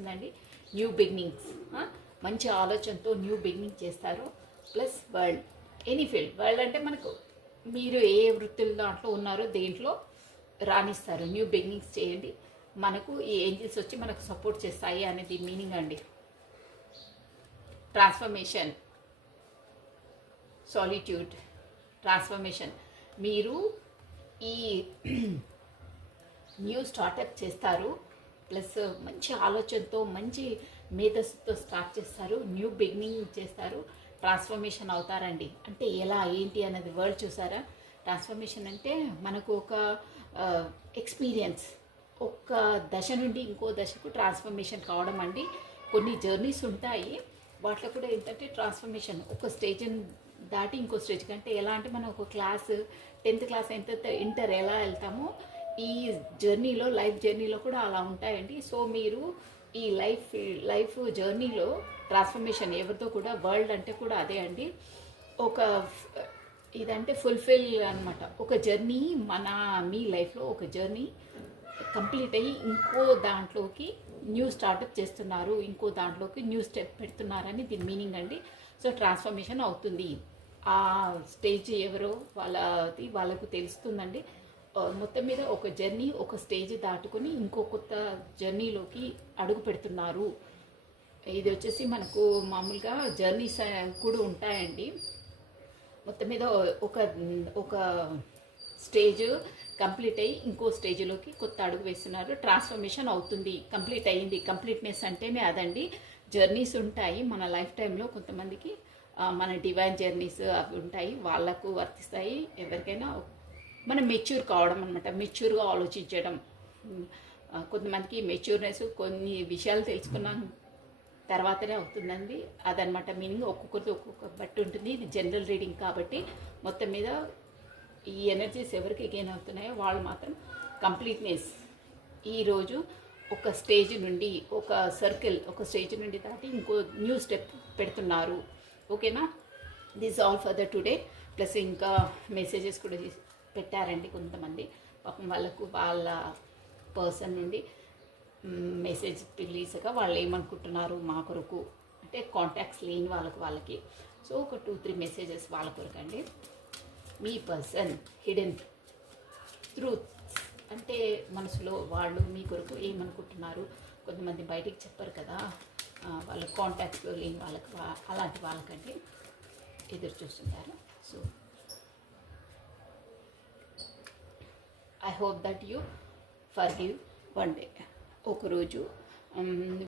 కనిపిస్తుందండి. New beginnings, మంచి ఆలోచనతో న్యూ బిగినింగ్ చేస్తారు. Plus world, any field. World అంటే మనకు మీరు ఏ వృత్తుల దాంట్లో ఉన్నారో దేంట్లో రాణిస్తారు. న్యూ బిగినింగ్స్ చేయండి, మనకు ఈ ఏంజిల్స్ వచ్చి మనకు సపోర్ట్ చేస్తాయి అనేది మీనింగ్ అండి. Transformation, solitude, transformation. మీరు ఈ న్యూ స్టార్టప్ చేస్తారు. ప్లస్ మంచి ఆలోచనతో మంచి మేధస్సుతో స్టార్ట్ చేస్తారు. న్యూ బిగినింగ్ చేస్తారు. ట్రాన్స్ఫర్మేషన్ అవుతారండి. అంటే ఎలా ఏంటి అనేది వర్డ్ చూసారా? ట్రాన్స్ఫర్మేషన్ అంటే మనకు ఒక ఎక్స్పీరియన్స్, ఒక దశ నుండి ఇంకో దశకు ట్రాన్స్ఫర్మేషన్ కావడం అండి. కొన్ని జర్నీస్ ఉంటాయి, వాటిలో కూడా ఏంటంటే ట్రాన్స్ఫర్మేషన్ ఒక స్టేజ్ దాటి ఇంకో స్టేజ్ కంటే ఎలా అంటే మనం ఒక క్లాస్ 10th క్లాస్ ఇంటర్ ఎలా వెళ్తామో ఈ జర్నీలో, లైఫ్ జర్నీలో కూడా అలా ఉంటాయండి. సో మీరు ఈ లైఫ్ జర్నీలో ట్రాన్స్ఫర్మేషన్ ఎవరితో కూడా, వరల్డ్ అంటే కూడా అదే అండి. ఒక ఇదంటే ఫుల్ఫిల్ అనమాట. ఒక జర్నీ, మీ లైఫ్లో ఒక జర్నీ కంప్లీట్ అయ్యి ఇంకో దాంట్లోకి న్యూ స్టార్టప్ చేస్తున్నారు, ఇంకో దాంట్లోకి న్యూ స్టెప్ పెడుతున్నారని దీని మీనింగ్ అండి. సో ట్రాన్స్ఫర్మేషన్ అవుతుంది. ఆ స్టేజ్ ఎవరో వాళ్ళకు తెలుస్తుందండి. మొత్తం మీద ఒక జర్నీ, ఒక స్టేజ్ దాటుకొని ఇంకో కొత్త జర్నీలోకి అడుగు పెడుతున్నారు. ఇది వచ్చేసి మనకు మామూలుగా జర్నీస్ కూడా ఉంటాయండి. మొత్తం మీద ఒక స్టేజ్ కంప్లీట్ అయ్యి ఇంకో స్టేజ్లోకి కొత్త అడుగు వేస్తున్నారు. ట్రాన్స్ఫర్మేషన్ అవుతుంది, కంప్లీట్ అయ్యింది. కంప్లీట్నెస్ అంటేనే అదండి. జర్నీస్ ఉంటాయి మన లైఫ్ టైంలో. కొంతమందికి మన డివైన్ జర్నీస్ అవి ఉంటాయి, వాళ్ళకు వర్తిస్తాయి. ఎవరికైనా మనం మెచ్యూర్ కావడం అనమాట, మెచ్యూర్గా ఆలోచించడం. కొంతమందికి మెచ్యూర్నెస్ కొన్ని విషయాలు తెలుసుకున్న తర్వాతనే అవుతుందండి. అదనమాట మీనింగ్. ఒక్కొక్కరితో ఒక్కొక్క బట్టి ఉంటుంది. ఇది జనరల్ రీడింగ్ కాబట్టి మొత్తం మీద ఈ ఎనర్జీస్ ఎవరికి గెయిన్ అవుతున్నాయో వాళ్ళు మాత్రం కంప్లీట్నెస్. ఈరోజు ఒక స్టేజ్ నుండి, ఒక సర్కిల్, ఒక స్టేజ్ నుండి దాటి ఇంకో న్యూ స్టెప్ పెడుతున్నారు. ఓకేనా? This all for the today. Plus ఇంకా మెసేజెస్ కూడా పెట్టారండి కొంతమంది. పాపం వాళ్ళ పర్సన్ నుండి మెసేజ్ రిలీజ్గా వాళ్ళు ఏమనుకుంటున్నారు మా కొరకు అంటే కాంటాక్ట్స్ లేని వాళ్ళకి. సో ఒక 2-3 మెసేజెస్ వాళ్ళ కొరకు అండి. మీ పర్సన్ హిడెన్ ట్రూత్స్ అంటే మనసులో వాళ్ళు మీ కొరకు ఏమనుకుంటున్నారు. కొంతమంది బయటికి చెప్పరు కదా, వాళ్ళ కాంటాక్ట్స్లో లేని వాళ్ళకి, అలాంటి వాళ్ళకంటే ఎదురు చూస్తుంటారు. So I hope that you forgive one day. ఒకరోజు